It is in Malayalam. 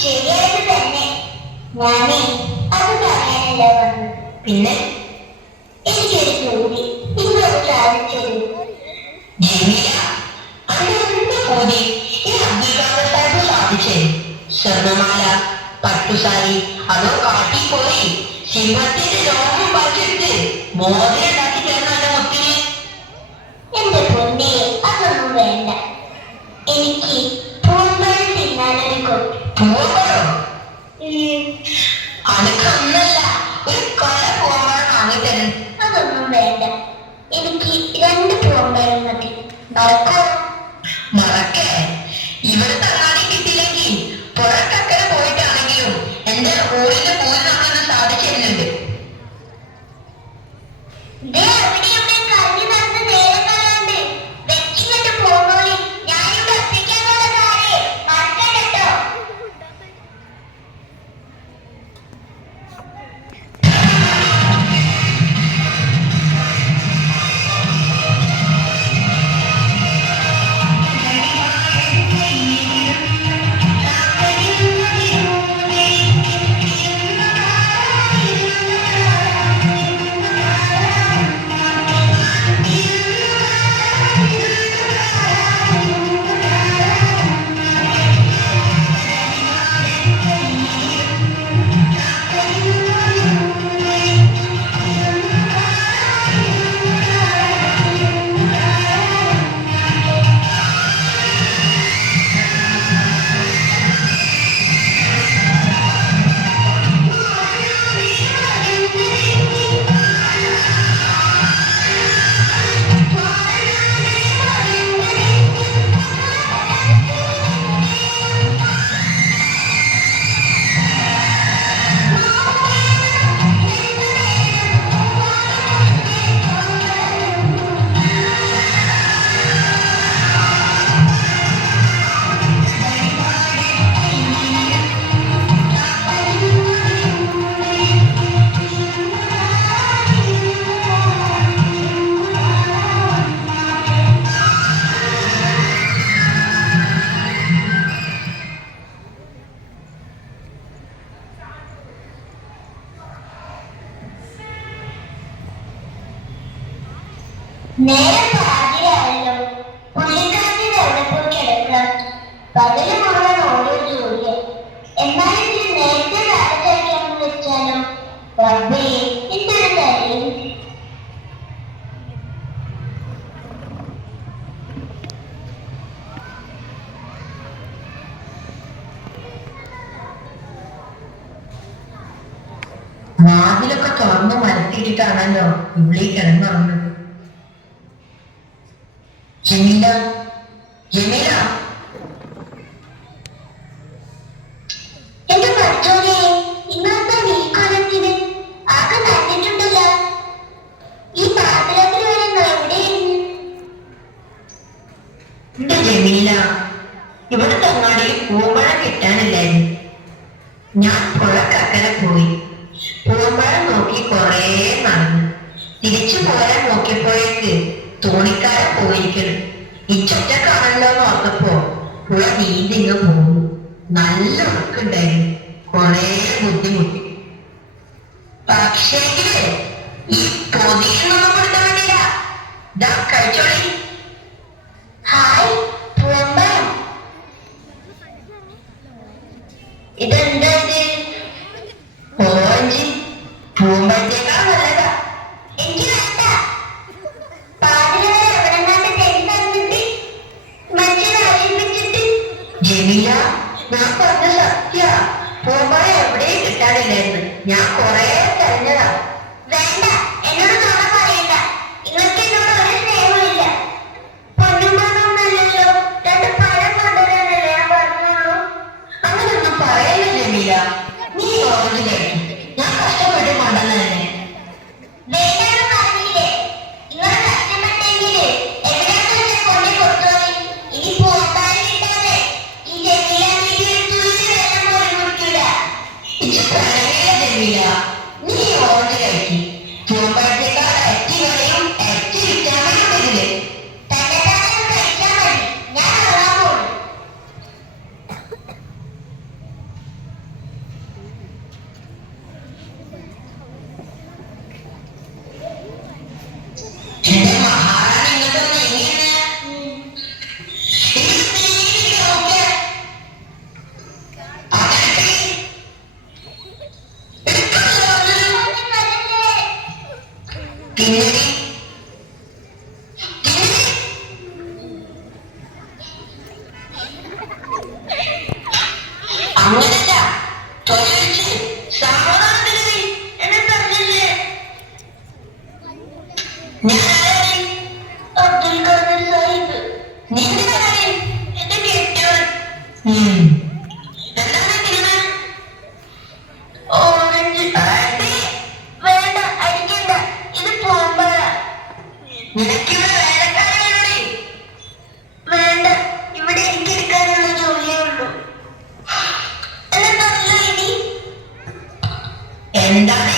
ശരിയായത് തന്നെ. ഞാനേ അത് പറയാനല്ല വന്നത്. പിന്നെ എനിക്കൊരു ജോലി നിങ്ങളത് സാധിച്ചത്. ജമീല, അതിന്റെ കൂടി ഈ അബ്ദുൽ ഖാദർ സാഹിബ് സാധിച്ചേ. സ്വർണ്ണമാല, പട്ടുസാരി, അതോ കാട്ടിപ്പോയി സിംഹത്തിന്റെ രോഗം പറിച്ചെടുത്ത് മോതിരണ്ടാക്കി തരുന്ന എന്റെ മുത്തിന്. എന്റെ പൊന്നേ, അതൊന്നും വേണ്ട. എനിക്ക് പൂമ്പഴം തിന്നാനൊരു കൊതി. പൂമ്പഴോ? അനക്കൊന്നല്ല, ഒരു കൊല പൂമ്പഴം വാങ്ങിത്തരും. അതൊന്നും വേണ്ട. എനിക്ക് 2 പൂമ്പഴം മതി. നടക്കോ? മറക്കേ, ഇവിടുത്തെ അങ്ങാടി കിട്ടിയില്ലെങ്കിൽ പുറത്തക്കരെ പോയിട്ടാണെങ്കിലും എന്റെ ഊരിന്റെ പൂരി നമ്മളൊന്ന് സാധിച്ചിരുന്നുണ്ട്. നേരം പാതിയായല്ലോ. പുള്ളിക്കാരത്തിൽ എവിടെ പോയി കിടക്കാം? പകല് മുഴുവൻ ഓരോ ജോലിയ. എന്നാലും ഇതിന് നേരത്തെ രാജാക്കാമെന്ന് വെച്ചാലോ? റബ്ബേ, എന്തൊരു കാര്യം. വാതിലൊക്കെ തുറന്ന് മരത്തിയിട്ടാണല്ലോ ഉള്ളി കിടന്നുറങ്ങുന്നത്. ജമീല, ജമീല, എന്റെ പറ്റോനെ, ഇന്നത്തെ വീക്കൊലത്തിന് ആകെ നന്നിട്ടുണ്ടല്ലോ. ഈ പാതിരാത്രി വരെ എവിടെയായിരുന്നു? എന്റെ ജമീല, ഇവിടുത്തെ അങ്ങാടിയിൽ പൂമ്പഴം കിട്ടാനില്ലായിരുന്നു. ഞാൻ പുഴക്കക്കരെ പോയി പൂമ്പഴം നോക്കി കൊറേ നടന്നു. തിരിച്ചു പോരാൻ നോക്കിയപ്പോഴേക്ക് തോണിക്കാരൻ പോയിരിക്കണം. ഇച്ചൊറ്റക്കാണല്ലോ എന്ന് ഓർത്തപ്പോ പുഴ നീന്തിങ്ങ് പോകുന്നു. നല്ല ഉറക്കുണ്ടായിരുന്നു. കൊറേ ബുദ്ധിമുട്ടി. പക്ഷേങ്കില് ഈ പൊതിയൊന്നും കൊടുക്കാൻ വേണ്ടില്ല. ഇതാ കഴിച്ചോളി. ഹായ്, പൂമ്പഴം. ഇതെന്താ ഇത്? ഓറഞ്ച്. പൂമ്പഴത്തേക്കാൾ നല്ലതാ. എനിക്ക് വേണ്ട. പാതിരാത്രി എവിടെങ്ങാണ്ട് തെണ്ടി നടന്നിട്ട് മനുഷ്യനെ ആശിപ്പിച്ചിട്ട്. ജമീല, ഞാൻ പറഞ്ഞ സത്യ. പൂമ്പഴം എവിടെയും കിട്ടാനില്ലായിരുന്നു. ഞാൻ കൊറേ തെരഞ്ഞതാ. വേണ്ട, എന്നോട് നുണ പറയണ്ട. നിങ്ങൾക്ക് എന്നോട് ഒരു സ്നേഹമില്ല. പൊന്നും പണമൊന്നുമല്ലല്ലോ. 2 പഴം കൊണ്ടുവരാനല്ലേ ഞാൻ പറഞ്ഞോളൂ. അങ്ങനൊന്നും പറയല്ല ജമീല. നീ ഓറഞ്ച് കഴിക്കും. ഞാൻ കഷ്ടപ്പെട്ട് കൊണ്ടുവന്നതന്നെ. വേണ്ടാന്ന് പറഞ്ഞില്ലേ? നിങ്ങൾ കഷ്ടപ്പെട്ടെങ്കില് എവിടെയൊക്കെ ഞാൻ കൊണ്ടു കൊടുത്തോളി. ഇനി പൂമ്പായി കിട്ടാതെ ഈ ജമീല നീതി എടുത്തു വെള്ളം പോലും കുടിക്കില്ല. ഇച്ച് പറയില്ല ജമീല. നീ ഓറഞ്ച് കഴിക്കും. പൂമ്പഴത്തേക്കാൾ എറ്റി വരെയും എറ്റി വിറ്റാമിൻ ഉണ്ടെങ്കില്. തന്നെ തന്നെ കഴിച്ചാൽ മതി. ഞാൻ ഉറങ്ങാൻ പോകും. തിന്നടി. അങ്ങനല്ല, തൊഴിലിച്ച് സാവധാനത്തിൽ എന്നെ പറഞ്ഞില്ലേ? ഞാൻ അബ്ദുൽ ഖാദർ സാഹിബ്. നിന്റെ കാര്യം എന്റെ കെട്ടിയവൻ. എന്താണ് തിന്നണേ? ഓറഞ്ച്. വേണ്ട, അടിക്കണ്ട. ഇത് പോകുമ്പോഴാ. നിനക്കിവിടെ വേലക്കാരി വേണോടി? വേണ്ട, ഇവിടെ എനിക്ക് എടുക്കാനുള്ള ജോലിയേ ഉള്ളൂ. എന്നാ പറഞ്ഞോ ഇനി. എന്താണ്